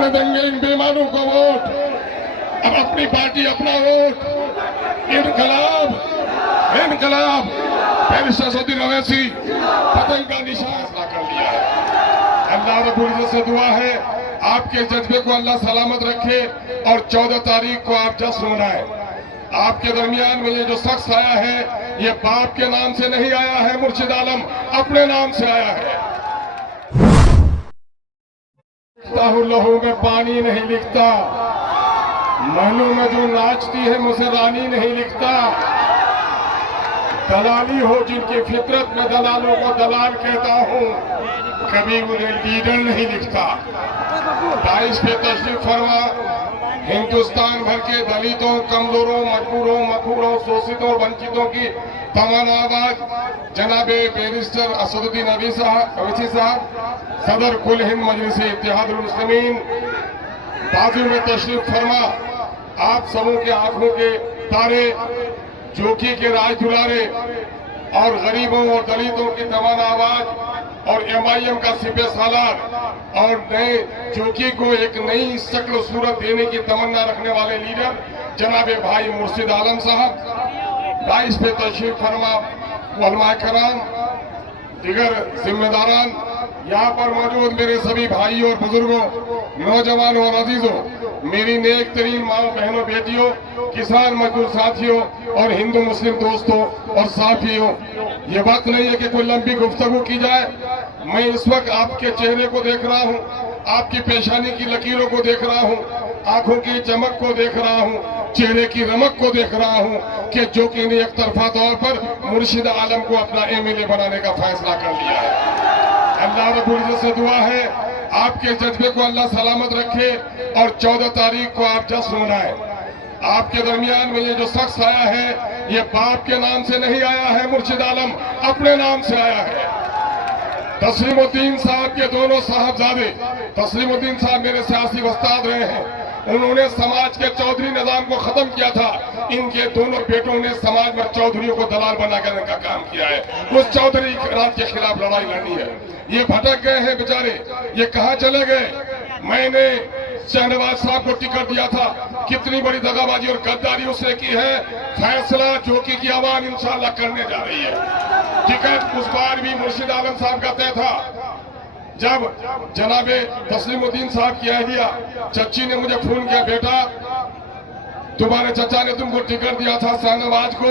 अपने देंगे इन बेईमानों को वोट, अब अपनी पार्टी अपना वोट। इनकलाब इनकलाब बैरिस्टर असदुद्दीन ओवैसी पतंग का निशान कर लिया है। अल्लाह रब्बुल इज्जत से दुआ है आपके जज्बे को अल्लाह सलामत रखे और 14 तारीख को आप जश्न मनाएं। आपके दरमियान में ये जो शख्स आया है ये बाप के नाम से नहीं आया है, मुर्शिद आलम अपने नाम से आया है। लहू में पानी नहीं लिखता, महलों में जो नाचती है मुझसे रानी नहीं लिखता। दलाली हो जिनकी फितरत में दलालों को दलाल कहता हूँ, कभी उन्हें लीडर नहीं लिखता। 22 पे तशरीफ फरमा हिंदुस्तान भर के दलितों, कमजोरों, मजबूरों, मखूरों, शोषितों, वंचितों की तमन्ना आवाज जनाबे बैरिस्टर असदुद्दीन ओवैसी साहब सदर कुल हिंद मजलिस इत्तेहादुल मुस्लिमीन बाजू में तशरीफ फरमा। आप सबों के आंखों के तारे, जोकी के राज दुलारे और गरीबों और दलितों की तमन्ना आवाज और MIM का सिपह सालार और नए जोकी को एक नई शक्ल सूरत देने की तमन्ना रखने वाले लीडर जनाबे भाई मुर्शिद आलम साहब 22 पे तशरीफ फरमा। उलमा कराम, दिगर जिम्मेदारान, यहाँ पर मौजूद मेरे सभी भाइयों और बुजुर्गों, नौजवानों और अजीजों, मेरी नेक तरीन माओ, बहनों, बेटियों, किसान मजदूर साथियों और हिंदू मुस्लिम दोस्तों और साथियों, ये वक्त नहीं है कि कोई लंबी गुफ्तगू की जाए। मैं इस वक्त आपके चेहरे को देख रहा हूँ, आपकी पेशानी की लकीरों को देख रहा हूँ, आंखों की चमक को देख रहा हूँ, चेहरे की रमक को देख रहा हूँ कि जो कि ने एक तरफा तौर पर मुर्शिद आलम को अपना MLA बनाने का फैसला कर लिया है। अल्लाह रब्बुल इज्जत से दुआ है आपके जज्बे को अल्लाह सलामत रखे और 14 तारीख को आप जश्न मनाएं। आपके दरमियान में ये जो शख्स आया है ये बाप के नाम से नहीं आया है, मुर्शिद आलम अपने नाम से आया है। तस्लीमुद्दीन साहब के दोनों साहबजादे, तस्लीमुद्दीन साहब मेरे सियासी उस्ताद रहे हैं, उन्होंने समाज के चौधरी निजाम को खत्म किया था। इनके दोनों बेटों ने समाज में चौधरियों को दलाल बनाकर का काम किया है। उस चौधरी राज के खिलाफ लड़ाई लड़नी है। ये भटक गए हैं बेचारे, ये कहाँ चले गए। मैंने शहनवाज साहब को टिकट दिया था, कितनी बड़ी दगाबाजी और गद्दारी उसने की है। फैसला जोकी की आवाम इंशाल्लाह करने जा रही है। टिकट उस बार भी मुर्शिद आलम साहब का तय था। जब जनाबे तस्लीमुद्दीन साहब की अहलिया चच्ची ने मुझे फोन किया, बेटा तुम्हारे चचा ने तुमको टिकट दिया था, शहनवाज को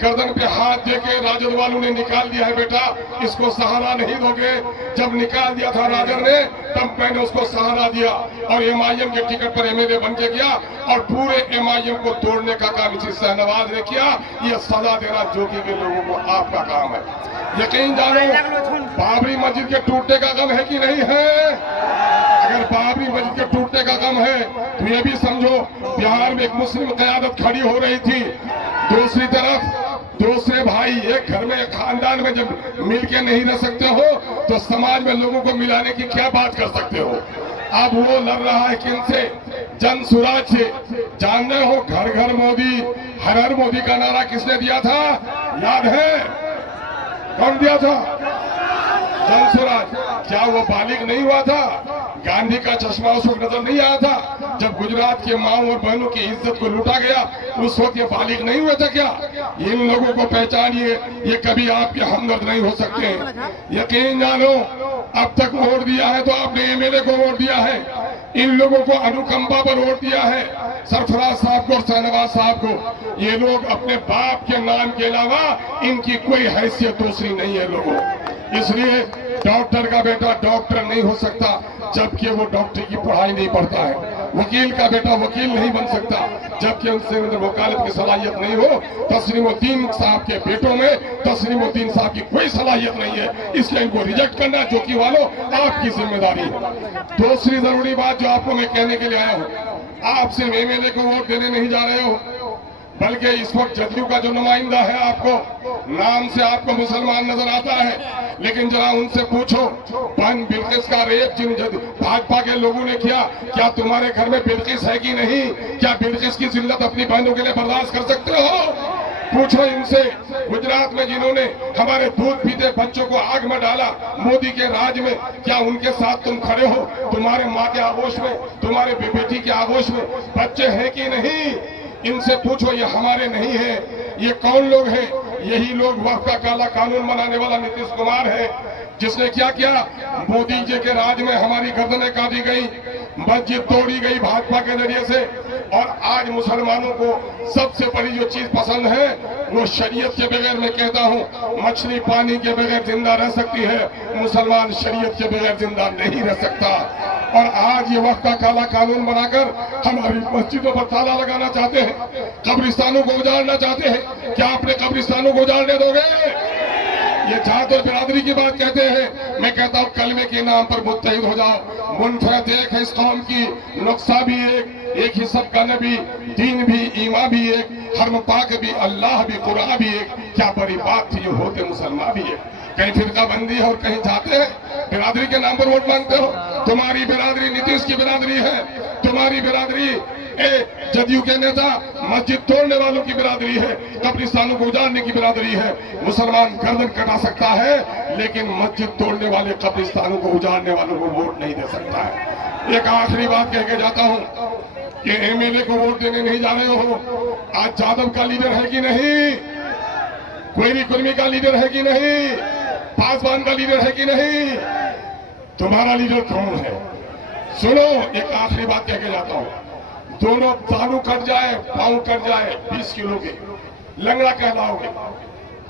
गर्दन पे हाथ देके राजद वालों ने निकाल दिया है, बेटा इसको सहारा नहीं दोगे। जब निकाल दिया था राजद ने तब मैंने उसको सहारा दिया और MIM के टिकट पर MLA बन के गया और पूरे MIM को तोड़ने का काम इसी शहनवाज ने किया। ये सजा देना जोगी के लोगों को आपका काम है। यकीन जानो बाबरी मस्जिद के टूटने का गम है कि नहीं है। अगर बाबरी मस्जिद के टूटने का गम है तो ये भी समझो बिहार में एक मुस्लिम क़यादत खड़ी हो रही थी, दूसरी तरफ दूसरे भाई एक घर में एक खानदान में जब मिल के नहीं रह सकते हो तो समाज में लोगों को मिलाने की क्या बात कर सकते हो। अब वो लड़ रहा है किनसे, जन सुराज से। जानते हो घर घर मोदी, हर हर मोदी का नारा किसने दिया था, याद है कौन दिया था, जन सुराज। क्या वो बालिग नहीं हुआ था, गांधी का चश्मा उस वक्त नजर नहीं आया था जब गुजरात के माओ और बहनों की इज्जत को लूटा गया, उस वक्त ये बालिग नहीं हुए थे क्या। इन लोगों को पहचानिए, ये कभी आपके हमदर्द नहीं हो सकते। यकीन जानो अब तक वोट दिया है तो आपने MLA को वोट दिया है, इन लोगों को अनुकंपा पर वोट दिया है, सरफराज साहब को और शहनवाज साहब को। ये लोग अपने बाप के नाम के अलावा इनकी कोई हैसियत दूसरी नहीं है लोगों। इसलिए डॉक्टर का बेटा डॉक्टर नहीं हो सकता जबकि वो डॉक्टर की पढ़ाई नहीं पढ़ता है, वकील का बेटा वकील नहीं बन सकता जबकि उनसे वकालत की सलाहियत नहीं हो। तस्लीमुद्दीन साहब के बेटों में तस्लीमुद्दीन साहब की कोई सलाहियत नहीं है, इसलिए इनको रिजेक्ट करना जोकी वालों आपकी जिम्मेदारी है। दूसरी जरूरी बात जो आपको मैं कहने के लिए आया हूँ, आप सिर्फ MLA को वोट देने नहीं जा रहे हो बल्कि इस वक्त जदयू का जो नुमाइंदा है, आपको नाम से आपको मुसलमान नजर आता है, लेकिन जरा उनसे पूछो बहन बिल्किस का रेप जिन भाजपा के लोगों ने किया, क्या तुम्हारे घर में बिल्किस है कि नहीं। क्या बिल्किस की जिल्लत अपनी बहनों के लिए बर्दाश्त कर सकते हो। पूछो इनसे, गुजरात में जिन्होंने हमारे दूध पीते बच्चों को आग में डाला मोदी के राज में, क्या उनके साथ तुम खड़े हो? तुम्हारे माँ के आगोश में, तुम्हारे बेटी के आगोश में बच्चे हैं कि नहीं? इनसे पूछो, ये हमारे नहीं है। ये कौन लोग हैं? यही लोग वक्त का काला कानून बनाने वाला नीतीश कुमार है, जिसने क्या किया? मोदी जी के राज में हमारी गर्दनें काटी गई, मस्जिद तोड़ी गई भाजपा के जरिए से, और आज मुसलमानों को सबसे बड़ी जो चीज पसंद है वो शरीयत के बगैर, मैं कहता हूँ मछली पानी के बगैर जिंदा रह सकती है, मुसलमान शरीयत के बगैर जिंदा नहीं रह सकता। और आज ये वक्त का काला कानून बनाकर हमारी मस्जिदों पर ताला लगाना चाहते हैं, कब्रिस्तानों को उजाड़ना चाहते हैं। क्या अपने कब्रिस्तानों को उजाड़ने दोगे? ये जात और बिरादरी की बात कहते हैं। मैं कहता हूँ कलमे के नाम पर मुत्तहिद हो जाओ। मुनफरद एक है इस कौम की, नुक्सा भी एक ही सबका नबी, दीन भी, ईमान भी एक, हरम पाक भी, अल्लाह भी, कुरान भी एक। क्या बड़ी बात थी जो होते मुसलमान भी एक। कहीं फिरका बंदी है और कहीं जाते हैं बिरादरी के नाम पर वोट मांगते हो। तुम्हारी बिरादरी नीतीश की बिरादरी है, तुम्हारी बिरादरी जदयू के नेता मस्जिद तोड़ने वालों की बिरादरी है, कब्रिस्तानों को उजाड़ने की बिरादरी है। मुसलमान गर्दन कटा सकता है लेकिन मस्जिद तोड़ने वाले, कब्रिस्तानों को उजाड़ने वालों को वोट नहीं दे सकता है। एक आखिरी बात कह के जाता हूँ कि एमएलए को वोट देने नहीं जा रहे हो। आज जादव का लीडर है कि नहीं? कोयरी कुर्मी का लीडर है कि नहीं? पासवान का लीडर है कि नहीं? तुम्हारा लीडर कौन है? सुनो, एक आखिरी बात कह के जाता हूँ। दोनों तालू कट जाए, पांव कट जाए 20 किलो के, लंगड़ा कहलाओगे।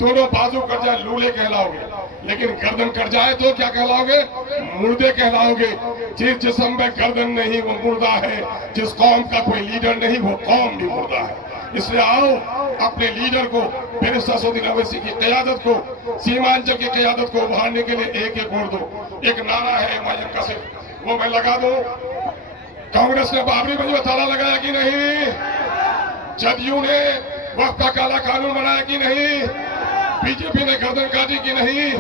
दोनों बाजू कट जाए, लूले कहलाओगे। लेकिन गर्दन कट जाए तो क्या कहलाओगे? मुर्दे कहलाओगे। जिस जिस्म में गर्दन नहीं वो मुर्दा है, जिस कौम का कोई लीडर नहीं वो कौम भी मुर्दा है। इसलिए आओ, अपने लीडर को, बैरिस्टर असदुद्दीन ओवैसी की क़यादत को, सीमांचल की क़यादत को उभारने के लिए एक एक वोट दो। एक नारा है हिमायत का, सिर्फ वो मैं लगा दूं। कांग्रेस ने बाबरी मस्जिद में ताला लगाया कि नहीं? जदयू ने वक्त का काला कानून बनाया कि नहीं? बीजेपी ने गर्दन काटी कि नहीं?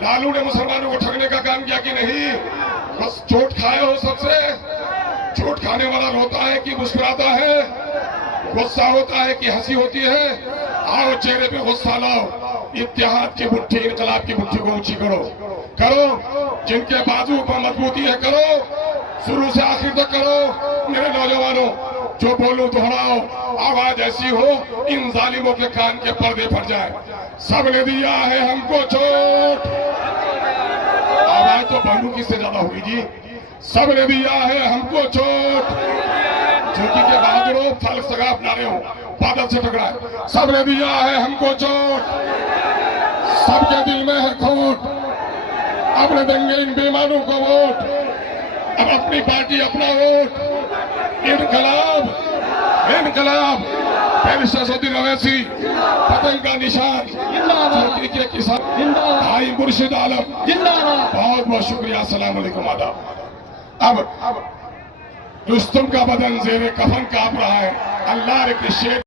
लालू ने मुसलमानों को ठगने का काम किया कि नहीं? बस चोट खाए हो सबसे। चोट खाने वाला रोता है कि मुस्कुराता है? गुस्सा होता है कि हंसी होती है? आओ, चेहरे पे गुस्सा लाओ। इत्तेहाद की मुट्ठी, इनकलाब की मुट्ठी को ऊंची करो। करो, जिनके बाजू पर मजबूती है करो, शुरू से आखिर तक करो। मेरे नौजवानों, जो बोलूं दोहराओ, आवाज ऐसी हो इन जालिमों के कान के पर्दे फट जाए। सबने दिया है हमको चोट। आवाज तो बंदूकी से ज्यादा होगी जी। सबने दिया है हमको चोट। झुकी के बहादुरों, फल सगा अपना रहे हो, बादल से टकराए। सबने दिया है हमको चोट, सबके दिल में है खोट। अपने देंगे इन बेईमानों को वोट, अब अपनी पार्टी अपना वोट। इनकलाब, इनकलाब, बैरिस्टर असदुद्दीन ओवैसी, पतंग का निशान, चौधरी के किसान, भाई मुर्शिद आलम, बहुत बहुत शुक्रिया। अस्सलाम वालेकुम, आदाब। अब रुस्तम का बदन ज़ेरे कफन कांप रहा है। अल्लाह के शेर